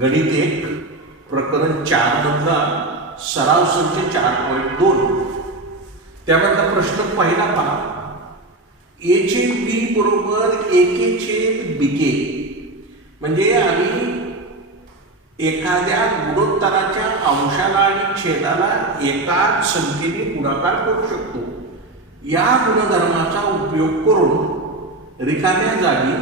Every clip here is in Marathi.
गणित 1 प्रकरण 4 मधला सराव संच 4.2 त्यामधला प्रश्न पहिला पहा. ए छेद बी बरोबर एके छेद बीके म्हणजे आम्ही एखाद्या गुणोत्तराच्या अंशाला आणि छेदाला एकाच संख्येने गुणाकार करू शकतो. या गुणधर्माचा उपयोग करून रिकाम्या जागी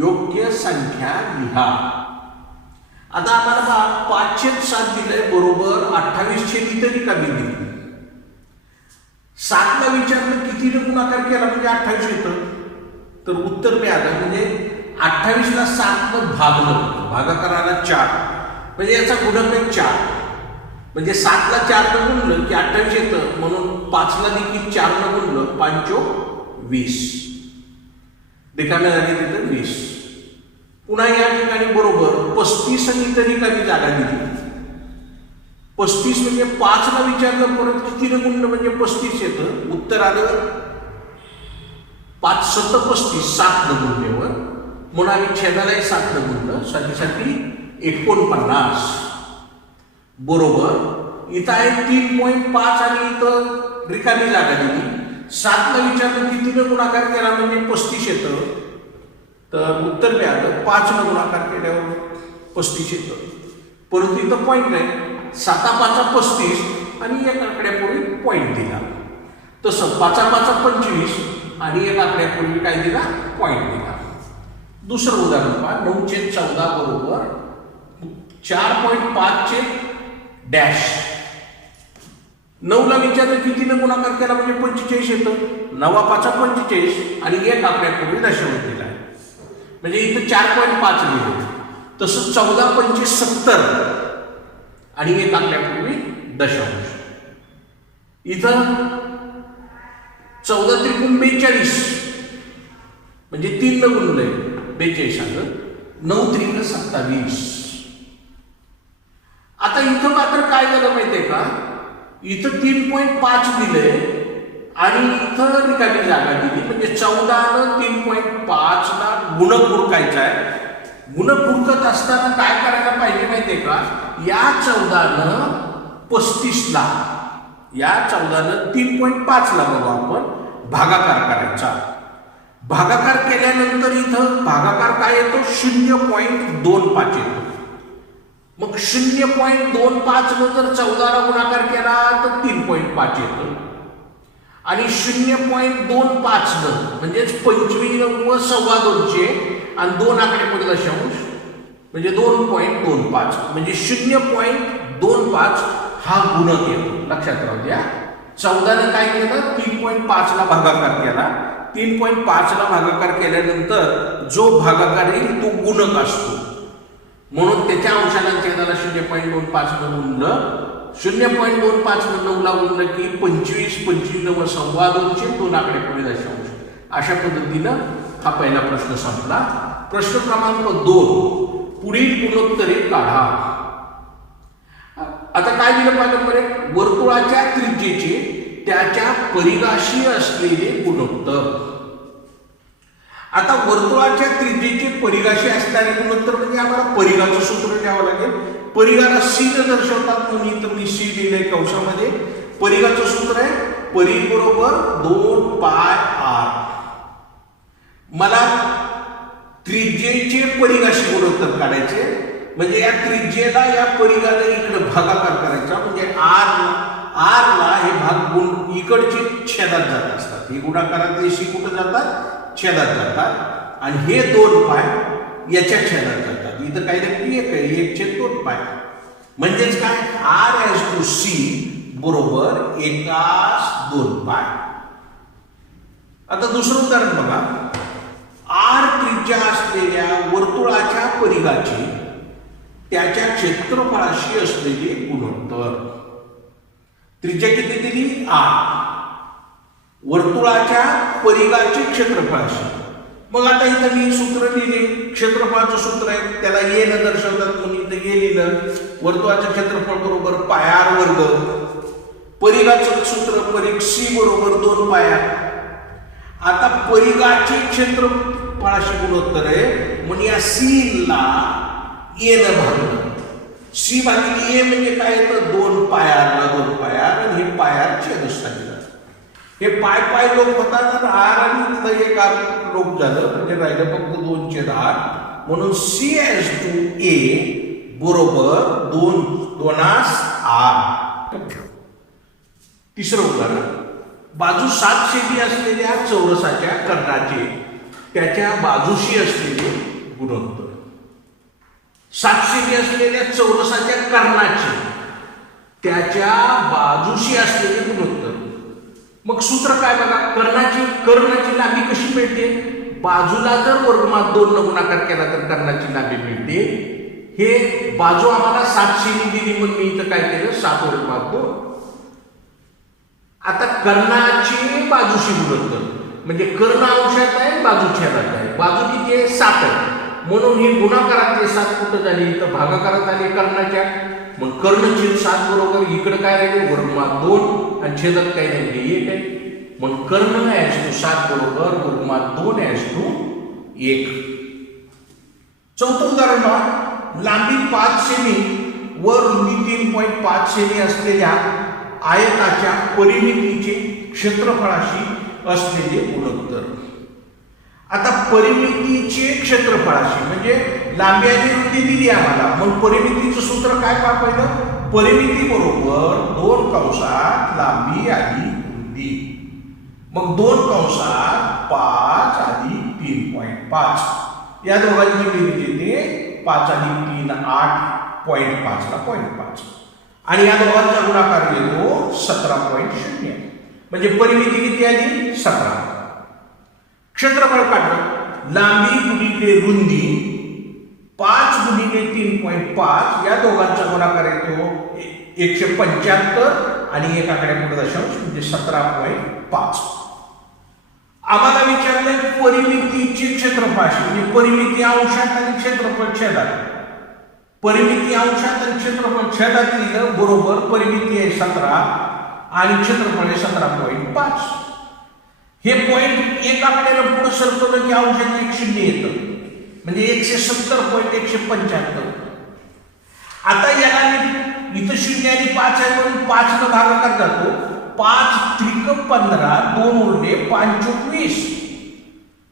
योग्य संख्या लिहा. आता आम्हाला 5/7 दिलंय बरोबर 28 इथं रिकामी दिली. 7 ला विचारलं कितीने गुणाकार केला म्हणजे 28 येतं, तर उत्तर मिळालं म्हणजे 28 ला 7 न भागलं, भागाकाराला 4 म्हणजे याचा गुणक आहे 4. म्हणजे 7 ला 4 न गुणलं की 28 येतं, म्हणून 5 ला देखील 4 न गुणलं 5 20. रिकाम्या जागी तिथं 20. पुन्हा या ठिकाणी बरोबर 35 आणि इतर रिकामी जागा दिली. 35 म्हणजे 5 ला विचारलं परत कितीने गुणलं म्हणजे 35 येतं, उत्तर आलं 5 7 35 7 न गुणल्यावर, म्हणून आम्ही छेदालाही 7 न गुणलं, साठी 49 बरोबर. इथं आहे 3.5 आणि इथं रिकामी जागा दिली. 7 ला विचारलं कितीने गुणाकार केला म्हणजे 35 येतं, तर उत्तर मिळालं 5 न गुणाकार केल्यावर 35 येतं. परंतु इथं पॉईंट नाही, 7 5 35 आणि एक आकड्यापूर्वी पॉईंट दिला. तसं 5 5 25 आणि एक आकड्यापूर्वी काय दिला, पॉईंट दिला. दुसरं उदाहरण पहा. 9/14 बरोबर 4.5 चे डॅश. 9 ला विचारलं कितीने गुणाकार केला म्हणजे 45 येतं. 9 5 45 आणि एक आकड्यापूर्वी दशांश दिला, म्हणजे इथं 4.5 लिहिलं. तसं 14 25 70 आणि एक आकड्यापूर्वी दशांश. इथं 14 त्रिकोण 42 म्हणजे 3 न गुणलंय 42 आलं. 9 त्रिकोण 27. आता इथं मात्र काय झालं माहितीये का, इथं 3.5 दिलंय आणि इथं रिकामी जागा दिली, म्हणजे 14 न 3.5 ला गुणक हुडकायचा आहे. गुणक हुडकत असताना काय करायला पाहिजे माहितीये का, या 14 न 35 ला, या 14 न 3.5 ला बघू आपण भागाकार करायचा. भागाकार केल्यानंतर इथं भागाकार काय येतो, 0.25 येतो. मग 0.25 न जर 14 ला गुणाकार केला तर 3.5 येतो आणि 0.25 न म्हणजेच 25 व 2.25 आणि 2 आकडे पुढे दशांश म्हणजे 2.25 म्हणजे 0.25 हा गुणक येतो. लक्षात राहू द्या. 14 ने काय केलं, 3.5 ला भागाकार केला. 3.5 ला भागाकार केल्यानंतर जो भागाकार येईल तो गुणक असतो, म्हणून त्याच्या अंशाला छेदाला 0.25 न गुणलं. 0.25 न 9 ला गुणलं की 25 25 व 2.25 2 आकडे पुढे दशांश. अशा पद्धतीनं हा पहिला प्रश्न संपला. प्रश्न क्रमांक 2. पुढील गुणोत्तरे काढा. आता काय दिलं पाहिजे, वर्तुळाच्या त्रिज्येचे त्याच्या परिघाशी असलेले गुणोत्तर. आता वर्तुळाच्या त्रिज्येचे परिघाशी असणारे गुणोत्तर म्हणजे आम्हाला परिघाचं सूत्र द्यावं लागेल. परिघाला सी ने दर्शवतात म्हणून इथं मी सी लिहिलंय कंसामध्ये. परिघाचं सूत्र आहे परिघ बरोबर 2πr. मला त्रिज्येचे परिघाशी गुणोत्तर काढायचे, म्हणजे या त्रिज्येला या परिघाला इकडे भागाकार करायचा, म्हणजे आर ला हे भाग गुण इकडचे छेदात जात असतात. हे गुणाकारातले शी कुठे जातात, छेदात जातात, आणि हे 2π याच्या छेदात जातात. इथं काय नक्की एक आहे, 1/2π म्हणजेच काय, r/c बरोबर 1/2π. आता दुसरं उदाहरण बघा. r त्रिज्या असलेल्या वर्तुळाच्या परिघाचे त्याच्या क्षेत्रफळाशी असलेले गुणोत्तर. त्रिज्या किती दिली, r. वर्तुळाच्या परिघाचे क्षेत्रफळाशी. मग आता इथं मी सूत्र लिहिले, क्षेत्रफळाचं सूत्र आहे, त्याला ए न दर्शवतात म्हणून इथं ए लिहिलं. वर्तुळाचं क्षेत्रफळ बरोबर πr². परिघाचं सूत्र परिघ c बरोबर 2πr. आता परिघाचे क्षेत्रफळाशी गुणोत्तर आहे, म्हणून या c ला ए न भागलं सी भागिले ए म्हणजे काय येतं 2 पायारला 2 पायार आणि हे पायार छेदस्थानी जातं. हे पाय पाय लोप होतात आणि आर आणि तिथं एक आर लोप झालं म्हणजे राहिलं फक्त 2/r. म्हणून सी एस टू ए बरोबर 2 आर. तिसरं उदाहरण, बाजू 7 सेमी असलेल्या चौरसाच्या कर्णाचे त्याच्या बाजूशी असलेले गुणोत्तर. 7 सेमी असलेल्या चौरसाच्या कर्णाचे त्याच्या बाजूशी असलेले गुणोत्तर. मग सूत्र काय बघा, कर्णाची लांबी कशी मिळते? बाजूला जर वर्गमुळात 2 न गुणाकार केला तर कर्णाची लांबी मिळते. हे बाजू आम्हाला 7 सेमी दिली म्हणून मी इथं काय केलं 7 वर्गमुळात 2. आता कर्णाचे बाजूशी गुणोत्तर म्हणजे कर्ण अंशात आहे बाजू छेदात आहे. बाजू किती आहे 7 आहे म्हणून ही गुणाकारातले 7 कुठं झाली तर भागाकारात आले कर्णाच्या. मग कर्ण छेद 7 बरोबर इकडे काय राहिले वर्गमुळात 2 आणि छेदात काय राहिले 1 आहे. मग कर्ण ॲज टू 7 बरोबर वर्गमुळात 2 ॲज टू 1. चौथं उदाहरण पहा, लांबी 5 सेमी व रुंदी 3.5 सेमी असलेल्या आयताच्या परिमितीचे क्षेत्रफळाशी असलेले गुणोत्तर. आता परिमितीचे क्षेत्रफळाशी म्हणजे लांबी आणि रुंदी दिली आम्हाला, मग परिमितीचं सूत्र काय पाहिलं? परिमिती बरोबर 2 कंसात लांबी आणि रुंदी. मग 2 कंसात 5 आणि 3.5 या दोघांची बेरीज येते 5 आणि 3 8.5 ला 0.5 आणि या दोघांचा गुणाकार येतो 17.0 म्हणजे परिमिती किती आली 17. क्षेत्रफळ काढलं, लांबी गुणिले रुंदी 5 गुणिले 3.5 या दोघांचा गुणाकार येतो 175 आणि एक आकडे पुढे दशांश म्हणजे 17.5. आम्हाला विचारलंय परिमितीचे क्षेत्रफळाशी म्हणजे परिमिती अंशात आणि क्षेत्रफळ छेदात. परिमिती अंशात आणि क्षेत्रफळ छेदात लिहिलं बरोबर परिमिती आहे 17 आणि क्षेत्रफळ आहे 17.5. हे पॉइंट एक आकड्याला पुढे सरकवलं की अंशात 1 येतं म्हणजे 170.175. आता याला मी इथं 0 आणि 5 आहे म्हणून 5 न भागाकार जातो. 5 त्रिक 15 2 उरले 5 चोक 20.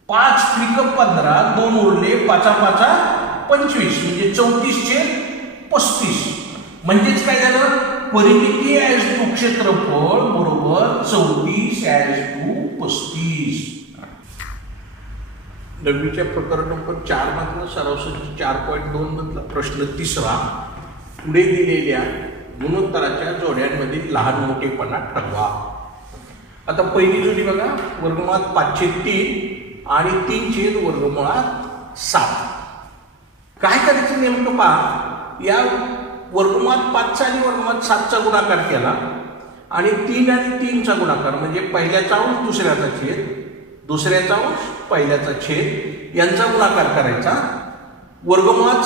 5 त्रिक 15 2 उरले 5 5 25 म्हणजे 34/35. म्हणजेच काय झालं परिमिती ॲज टू क्षेत्रफळ बरोबर 34 ॲज टू 35. 9वीच्या प्रकरण नंबर 4 मधलं सराव 4.2 मधला प्रश्न 3रा. पुढे दिलेल्या गुणोत्तराच्या जोड्यांमधील लहान मोठेपणा ठरवा. आता पहिली जोडी बघा वर्गमुळात 5/3 आणि 3 वर्गमुळात 7. काय करायचं नेमकं पहा, या वर्गमुळात 5 आणि वर्गमुळात 7चा गुणाकार केला आणि 3 आणि 3चा गुणाकार म्हणजे पहिल्याचा अंश दुसऱ्याचा छेद दुसऱ्याचा अंश पहिल्याचा छेद यांचा गुणाकार करायचा. वर्गमुळात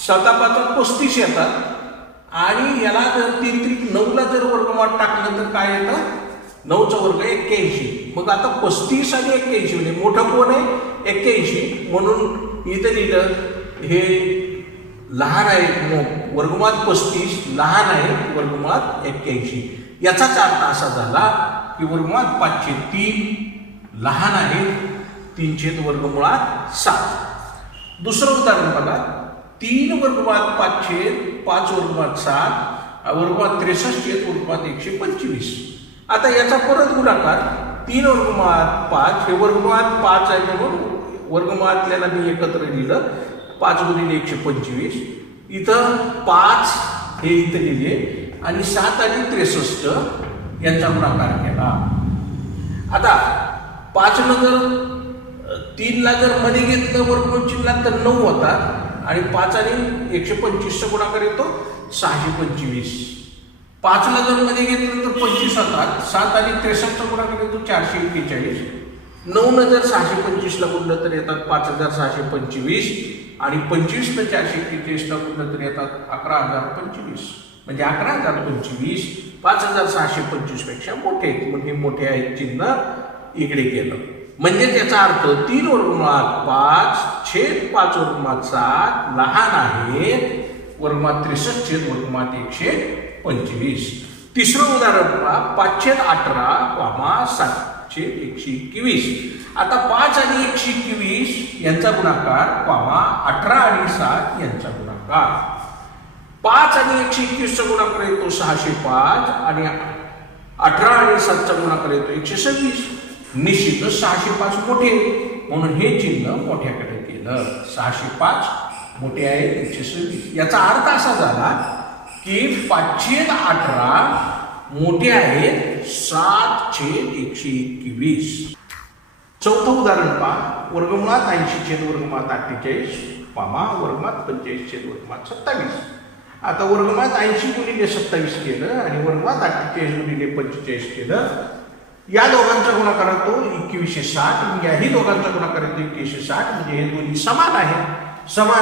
7×5=35 येतात आणि याला जर 3 त्रिक 9ला जर वर्गमुळात टाकलं तर काय येतं 9चा वर्ग 81. मग आता 35 आणि 81 म्हणजे मोठं कोण आहे 81 म्हणून इथं लिहिलं हे लहान आहे वर्गमुळात 35 लहान आहे वर्गमुळात 81. याचाच अर्थ असा झाला की वर्गमुळात 5/3 लहान आहे 3 वर्गमुळात 7. दुसरं उदाहरण बघा 3 वर्गमुळात 5/5 वर्गमुळात 7 वर्गमुळात 63 वर्गमुळात 125. आता याचा परत गुणाकार 3 वर्गमुळात 5 हे वर्गमुळात 5 आहे म्हणून वर्गमुळातल्याला मी एकत्र लिहिलं 5 गुणिले 125. इथं 5 हे इथं लिहिले आणि 7 आणि 63 यांचा गुणाकार केला. आता 5 न जर 3ला जर मध्ये घेतलं वर्गमूळ चिन्हला तर 9 होतात आणि 5 आणि 125चा गुणाकार येतो 625. 5ला जर मध्ये घेतलं तर 25 होतात. 7 आणि 63चा गुणाकार येतो 441. 9 न जर 625ला गुणलं तर येतात 5625 आणि 25 न 441ला गुणलं तर येतात 11025 म्हणजे 11025 5625 पेक्षा मोठे आहेत म्हणजे मोठे आहेत चिन्ह इकडे केलं. म्हणजे त्याचा अर्थ 3 वर्गमुळात 5/5 वर्गमुळात 7 लहान आहेत वर्गमुळात 63 छेद वर्गमुळात 125. तिसरं उदाहरण पहा 518, 7 छेद 121. आता 5 आणि 121 यांचा गुणाकार, 18 आणि 7 यांचा गुणाकार. 5 आणि 121 चा गुणाकार येतो 605 आणि 18 आणि 7 चा गुणाकार येतो 126. निश्चितच 605 मोठे म्हणून हे चिन्ह मोठ्याकडे केलं. 605 मोठे आहे 126. याचा अर्थ असा झाला की 518 मोठे आहेत 7 छेद 121. चौथं उदाहरण पहा वर्गमुळात 80 छेद वर्गमुळात 48, वर्गमुळात 45 छेद वर्गमुळात 27. आता वर्गमुळात 80 गुणिले 27 केलं आणि वर्गमुळात 48 गुणिले 45 केलं. या दोघांचा गुणाकार होतो 2160. याही दोघांचा गुणाकार येतो 2160. म्हणजे हे दोन्ही समान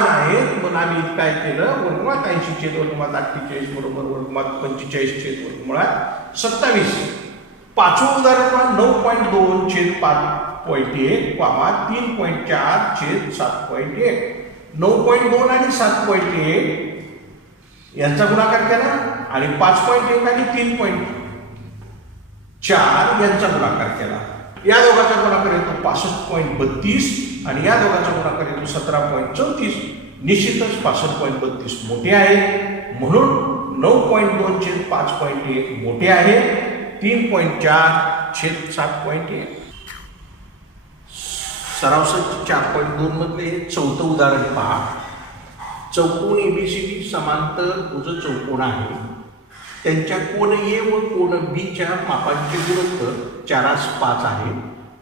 आहेत म्हणून आम्ही काय केलं, वर्गमुळात 80 छेद वर्गमुळात 48 बरोबर वर्गमुळात 45 छेद वर्गमुळात 27. पाचवं उदाहरण 9.2 छेद 5.1, 3.4 छेद 7.1. 9.2 आणि 7.1 यांचा गुणाकार केला आणि 5.1 आणि 3.4 यांचा गुणाकार केला. या दोघांचा गुणाकार येतो 65.32 आणि या दोघांचा गुणाकार येतो 17.34. निश्चितच 65.32 मोठे आहे म्हणून 9.2 छेद 5.1 मोठे आहे. 3.4 छेद 7.1. सराव संच 4.2 मधले चौथं उदाहरण पहा. चौकोन एबीसीडी समांतर भुज चौकोन आहे. त्यांच्या कोन ए व कोन बी च्या मापांचे गुणोत्तर 4:5 आहे.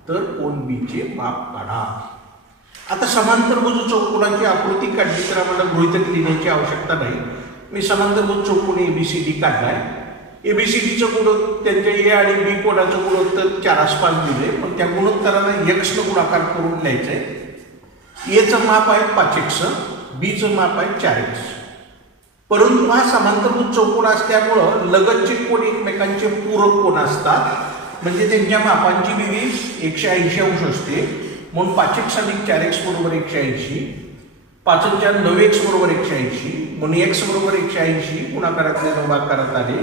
तर कोन बी चे माप काढा. आता समांतर भुज चौकोनाची आकृती काढली तर आम्हाला गृहीतक लिहिण्याची आवश्यकता नाही. मी समांतर भुज चौकोन एबीसीडी काढलाय. एबीसीडीचं गुणोत्तर त्यांच्या ए आणि बी कोणाचं गुणोत्तर 4:5 दिले, पण त्या गुणोत्तराला x न गुणाकार करून लिहायचंय. एचं माप आहे 5x, बीचं माप आहे 4x. परंतु हा समांतरभुज चौकोन असल्यामुळं लगतचे कोन एकमेकांचे पूरक कोन असतात. म्हणजे त्यांच्या मापांची बेरीज 180 अंश असते. म्हणून 5x अधिक 4x बरोबर 180. 5 आणि 4 9x बरोबर 180. म्हणून x बरोबर 180 गुणाकारातल्या 9 भागाकारात आले.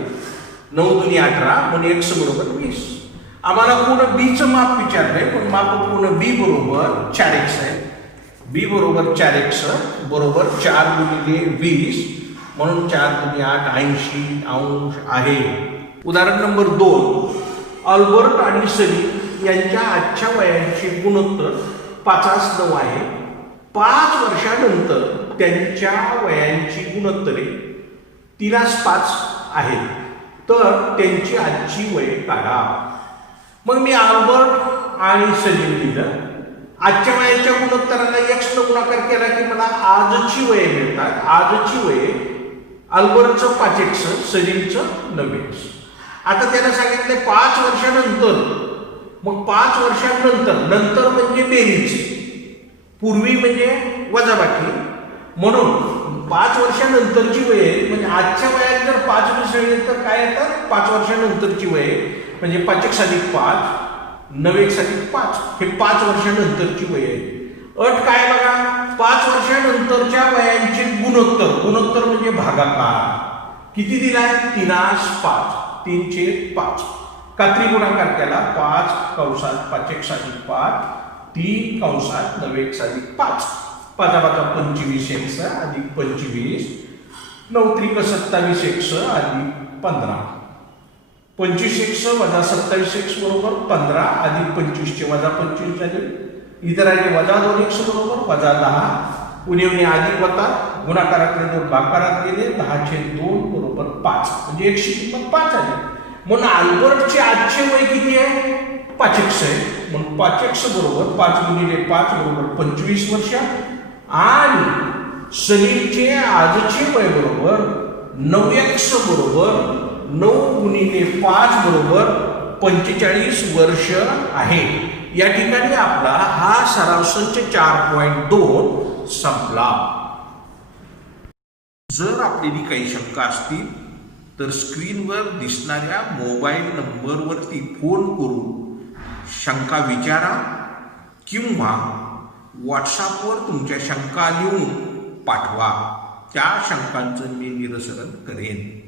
9 दुनी 18 म्हणून x बरोबर 20. आम्हाला कोन b चं माप विचारलंय, पण माप कोन b बरोबर 4x आहे. b बरोबर 4x बरोबर 4 गुणिले 20 म्हणून 4 दुनी 8 80 अंश आहे. उदाहरण नंबर 2 अल्बर्ट आणि सलीम यांच्या आजच्या वयांचे गुणोत्तर 5:9 आहे. 5 वर्षानंतर त्यांच्या वयांची गुणोत्तरे 3:5 आहेत. तर त्यांची आजची वय काढा. मग मी अल्बर्ट आणि सलीम लिहिलं. आजच्या वयाच्या गुणोत्तराला x न गुणाकार केला की मला आजची वय मिळतात. आजची वय अल्बर्टचं 5x, सलीमचं 9x. आता त्याला सांगितले 5 वर्षानंतर. मग 5 वर्षांनंतर, नंतर म्हणजे बेरीज, पूर्वी म्हणजे वजाबाकी. म्हणून 5 वर्षानंतरची वय म्हणजे आजच्या वयात जर 5 मिसळले तर काय येतात, 5 वर्षानंतरची वय म्हणजे 5x अधिक 5, 9x अधिक 5 हे 5 वर्षानंतरची वय आहे. अट काय बघा, 5 वर्षानंतरच्या वयांचे गुणोत्तर म्हणजे भागाकार किती दिलाय, 3:5, 3/5. कात्री गुणाकार केला 5 कंसात 5x अधिक 5, 3 कंसात 9x अधिक 5. 5 25x अधिक 25, 9 त्रिक 27x अधिक 15. 25x वजा 27x बरोबर 15 अधिक 25 चे वजा 25 झाले. इतर आहे वजा 2x बरोबर वजा 10. उणे अधिक होतात, गुणाकारातले 2 भागाकारात गेले. 10/2 बरोबर 5 म्हणजे x ची किंमत 5 आली. म्हणून अल्बर्टचे आजचे वय किती आहे, 5x आहे. म्हणून 5x बरोबर 5 गुणिले 5 बरोबर 25 वर्ष. आणि सलीमचे आजचे वय बरोबर 9x बरोबर 9 गुणिले 5 बरोबर 45 वर्ष आहे. या ठिकाणी आपला हा सराव संच 4.2 संपला. जर आपली काही शंका असतील तर स्क्रीनवर दिसणाऱ्या मोबाईल नंबरवरती फोन करून शंका विचारा किंवा व्हॉट्सअपवर तुमच्या शंका लिहून पाठवा. त्या शंकांचं मी निरसन करेन.